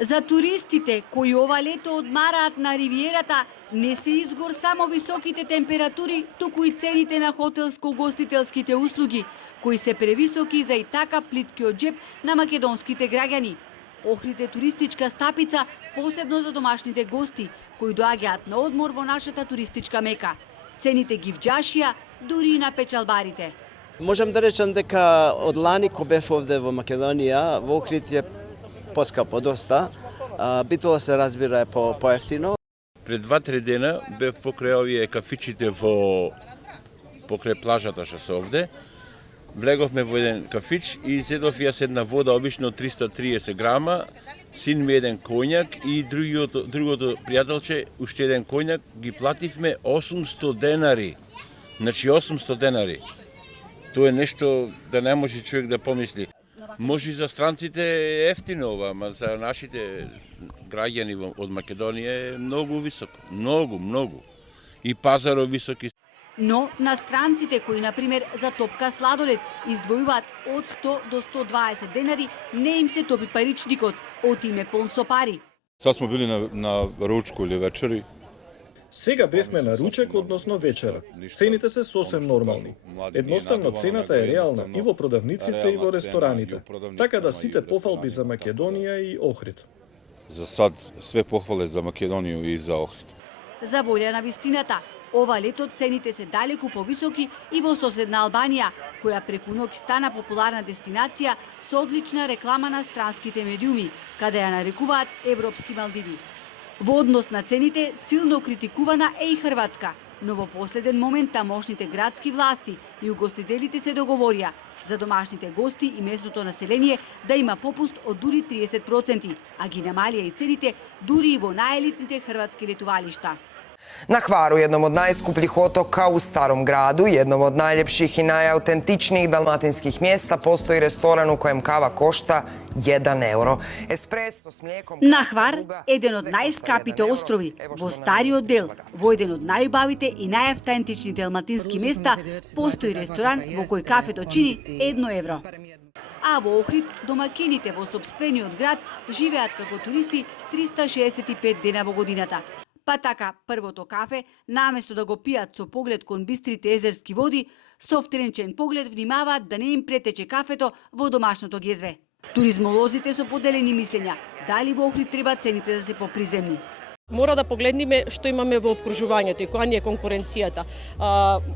За туристите кои ова лето одмараат на ривиерата, не се изгор само високите температури, туку и цените на хотелско-гостителските услуги, кои се превисоки за и така плиткиот джеб на македонските граѓани. Охрид е туристичка стапица, посебно за домашните гости, кои доаѓаат на одмор во нашата туристичка мека. Цените ги вџашија, дури и на печалбарите. Можам да речам дека од лани ко бев овде во Македонија, во Охрид е поскапо доста. Битола се разбира е поевтино. Пред 2-3 дена бев покрај овие кафичите покрај плажата што се овде. Влеговме во еден кафич и изедов јас една вода, обично 330 грама, син ми еден коњак и другото пријателче уште еден коњак, ги плативме 800 денари. Значи 800 денари. Тоа е нешто да не може човек да помисли. Може и за странците е ефтино ова, ама за нашите граѓани од Македонија е многу високо. Многу. И пазарот високи. Но на странците кои, например, за топка сладолед издвојуваат од 100 до 120 денари, не им се топи паричникот, од име пон со пари. Сад смо били на ручку или вечери. Сега бевме на ручек, односно вечера. Цените се сосем нормални. Едноставно цената е реална и во продавниците и во рестораните. Така да сите пофалби за Македонија и Охрид. За сад све похвале за Македонија и за Охрид. За волја на вистината, ова лето цените се далеку повисоки и во соседна Албанија, која преку ноќ стана популарна дестинација со одлична реклама на странските медиуми, каде ја нарекуваат европски Малдиви. Во однос на цените, силно критикувана е и Хрватска, но во последен момент тамошните градски власти и угостителите се договорија за домашните гости и местното население да има попуст од дури 30%, а ги намалија и цените дури и во најелитните хрватски летувалишта. На Хвару, едном од најскупljih отока у Старом граду, едном од најлепших и најаутентичнijih далматинских места, постои ресторан у коjem кава кошта 1 евро. Еспресо с млеком... На Хвар, еден од најскапите острови, во стариот дел, во еден од најубавите и најавтентични далматински места, постои ресторан во кој кафето чини 1 евро. А во Охрид, домакините во сопствениот град живеат како туристи 365 дена во годината. Па така, првото кафе, наместо да го пијат со поглед кон бистрите езерски води, со втренчен поглед внимаваат да не им претече кафето во домашното гезве. Туризмолозите со поделени мислења, дали во Охрид треба цените да се поприземни. Мора да погледнеме што имаме во обкружувањето и која ни е конкуренцијата.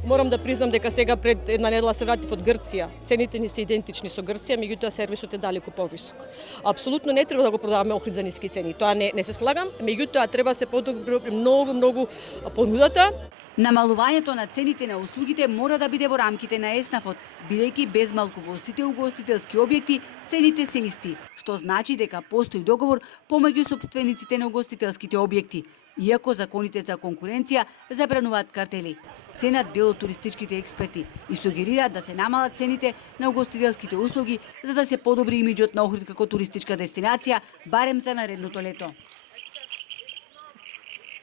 Морам да признам дека сега пред една недела се вратив од Грција. Цените ни се идентични со Грција, меѓутоа сервисот е далеку повисок. Апсолутно не треба да го продаваме Охрид за ниски цени. Тоа не се слагам, меѓутоа треба се подобри многу понудата. Намалувањето на цените на услугите мора да биде во рамките на еснафот, бидејќи безмалку во сите угостителски објекти цените се исти, што значи дека постои договор помеѓу сопствениците на угостителските објекти, иако законите за конкуренција забрануваат картели. Ценат дел од туристичките експерти и сугерираат да се намалат цените на угостителските услуги за да се подобри имиџот на Охрид како туристичка дестинација, барем за наредното лето.